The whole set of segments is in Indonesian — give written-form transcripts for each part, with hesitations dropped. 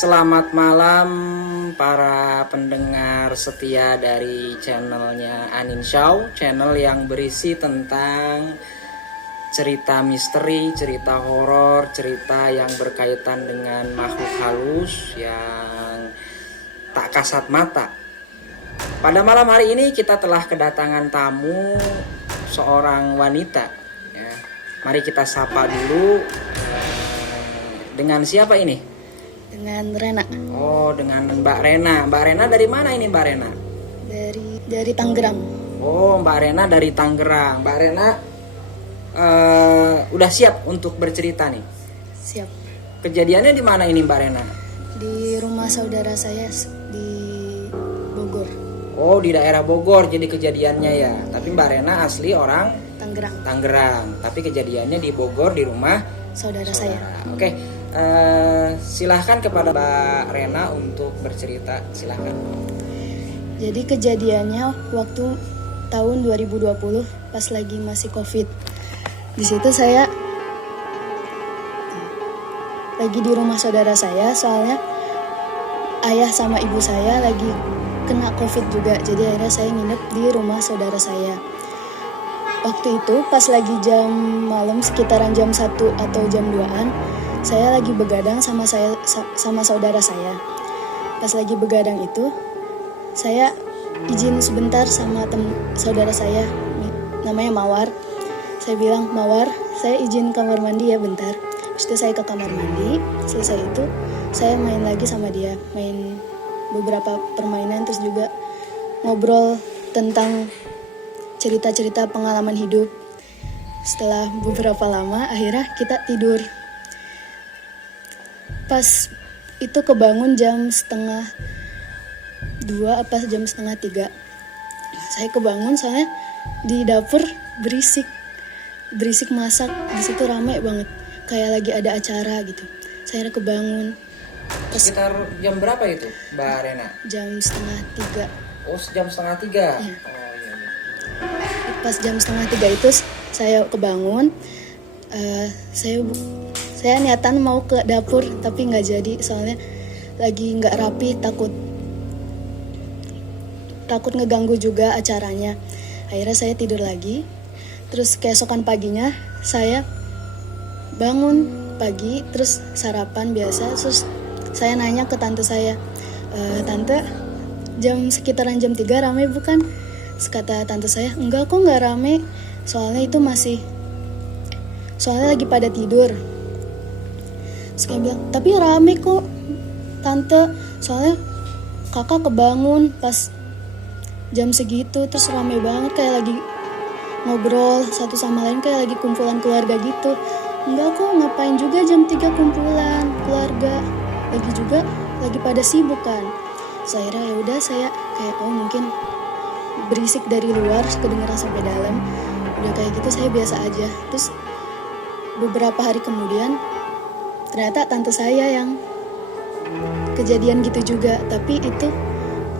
Selamat malam para pendengar setia dari channelnya Anin Show, channel yang berisi tentang cerita misteri, cerita horor, cerita yang berkaitan dengan makhluk halus yang tak kasat mata. Pada malam hari ini kita telah kedatangan tamu, seorang wanita. Ya. Mari kita sapa dulu. Dengan siapa ini? Dengan Rena. Oh, dengan Mbak Rena. Mbak Rena dari mana ini, Mbak Rena? Dari Tangerang. Oh, Mbak Rena dari Tangerang. Mbak Rena udah siap untuk bercerita nih? Siap. Kejadiannya di mana ini, Mbak Rena? Di rumah saudara saya di Bogor. Oh, di daerah Bogor jadi kejadiannya ya. Tapi Mbak Rena asli orang Tangerang. Tapi kejadiannya di Bogor di rumah Saudara saya. Oke. Silahkan kepada Mbak Rena untuk bercerita, silahkan. Jadi kejadiannya waktu tahun 2020 pas lagi masih COVID. Di situ saya lagi di rumah saudara saya, soalnya ayah sama ibu saya lagi kena COVID juga. Jadi akhirnya saya nginep di rumah saudara saya. Waktu itu pas lagi jam malam sekitaran jam 1 atau jam 2-an, saya lagi begadang sama saudara saya. Pas lagi begadang itu, saya izin sebentar sama saudara saya, namanya Mawar. Saya bilang, Mawar, saya izin kamar mandi ya bentar. Terus itu saya ke kamar mandi, selesai itu saya main lagi sama dia. Main beberapa permainan, terus juga ngobrol tentang cerita-cerita pengalaman hidup. Setelah beberapa lama, akhirnya kita tidur. Pas itu kebangun jam 1:30 apa jam 1:30. Saya kebangun soalnya di dapur berisik masak. Di situ rame banget, kayak lagi ada acara gitu. Saya kebangun. Sekitar jam berapa itu, Mbak Rena? Jam 2:30. Oh, jam 2:30. Iya. Oh iya. Pas jam 2:30 itu saya kebangun. Saya niatan mau ke dapur tapi nggak jadi, soalnya lagi nggak rapi, takut ngeganggu juga acaranya. Akhirnya saya tidur lagi. Terus keesokan paginya saya bangun pagi, terus sarapan biasa. Terus saya nanya ke tante saya, tante, sekitaran jam 3 rame bukan? Kata tante saya, enggak kok nggak rame, soalnya lagi pada tidur. Terus saya bilang, tapi rame kok tante, soalnya kakak kebangun pas jam segitu, terus rame banget kayak lagi ngobrol satu sama lain, kayak lagi kumpulan keluarga gitu. Enggak kok, ngapain juga jam 3 kumpulan keluarga, lagi pada sibuk kan. Saya ya udah, saya kayak mungkin berisik dari luar kedengeran sampai dalam. Udah kayak gitu saya biasa aja. Terus beberapa hari kemudian ternyata tante saya yang kejadian gitu juga, tapi itu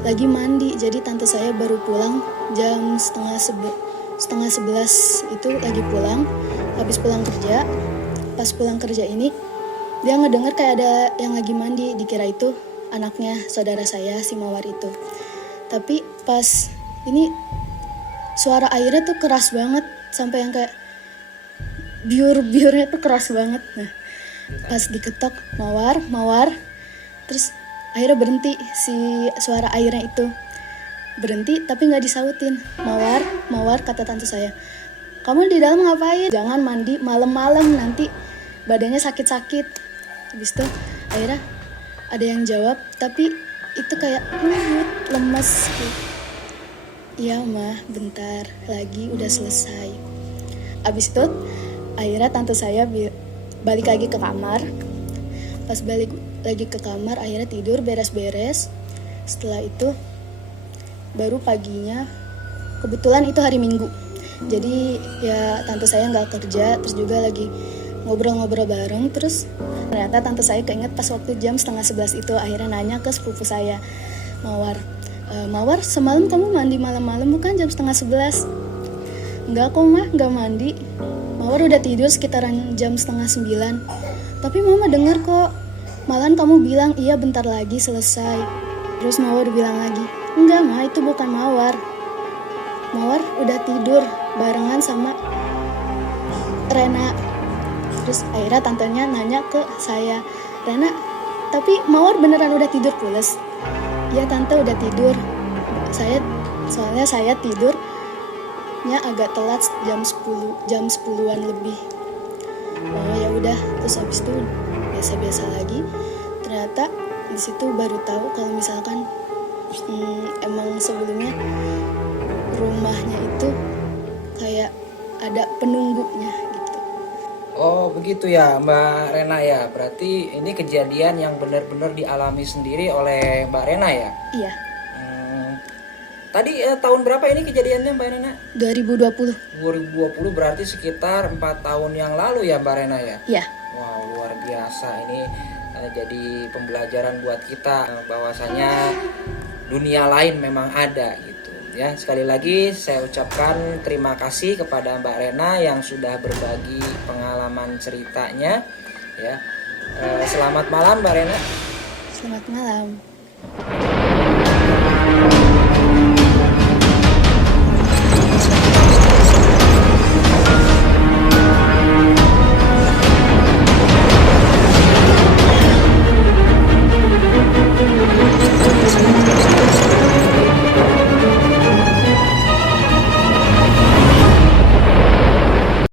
lagi mandi. Jadi tante saya baru pulang jam setengah 11 itu lagi pulang, habis pulang kerja. Pas pulang kerja ini dia ngedenger kayak ada yang lagi mandi, dikira itu anaknya saudara saya si Mawar itu. Tapi pas ini suara airnya tuh keras banget, sampai yang kayak biur-biurnya tuh keras banget. Nah, pas diketok, Mawar, terus akhirnya berhenti si suara airnya itu. Berhenti tapi nggak disautin. Mawar, kata tante saya, kamu di dalam ngapain? Jangan mandi malam-malam, nanti badannya sakit-sakit. Habis itu akhirnya ada yang jawab, tapi itu kayak lemes. Iya mah, bentar lagi udah selesai. Abis itu akhirnya tante saya balik lagi ke kamar. Pas balik lagi ke kamar akhirnya tidur beres-beres. Setelah itu baru paginya, kebetulan itu hari Minggu, jadi ya tante saya nggak kerja, terus juga lagi ngobrol-ngobrol bareng. Terus ternyata tante saya keinget pas waktu jam 10:30 itu, akhirnya nanya ke sepupu saya, Mawar, semalam kamu mandi malam-malam bukan jam 10:30? Enggak kok mah, nggak mandi. Mawar udah tidur sekitaran jam 8:30. Tapi mama dengar kok Malahan kamu bilang iya bentar lagi selesai. Terus Mawar bilang lagi, enggak Ma, itu bukan Mawar. Mawar udah tidur barengan sama Rena. Terus akhirnya tantenya nanya ke saya, Rena, tapi Mawar beneran udah tidur pules? Iya tante udah tidur. Soalnya saya tidurnya agak telat jam 10-an lebih. Oh ya udah, terus habis itu biasa-biasa lagi. Ternyata di situ baru tahu kalau misalkan emang sebelumnya rumahnya itu kayak ada penunggunya gitu. Oh begitu ya Mbak Rena ya. Berarti ini kejadian yang benar-benar dialami sendiri oleh Mbak Rena ya. Iya, Tadi tahun berapa ini kejadiannya Mbak Rena? 2020. 2020 berarti sekitar 4 tahun yang lalu ya Mbak Rena ya. Iya. Wow, luar biasa ini jadi pembelajaran buat kita bahwasanya dunia lain memang ada gitu ya. Sekali lagi saya ucapkan terima kasih kepada Mbak Rena yang sudah berbagi pengalaman ceritanya ya. Selamat malam Mbak Rena. Selamat malam.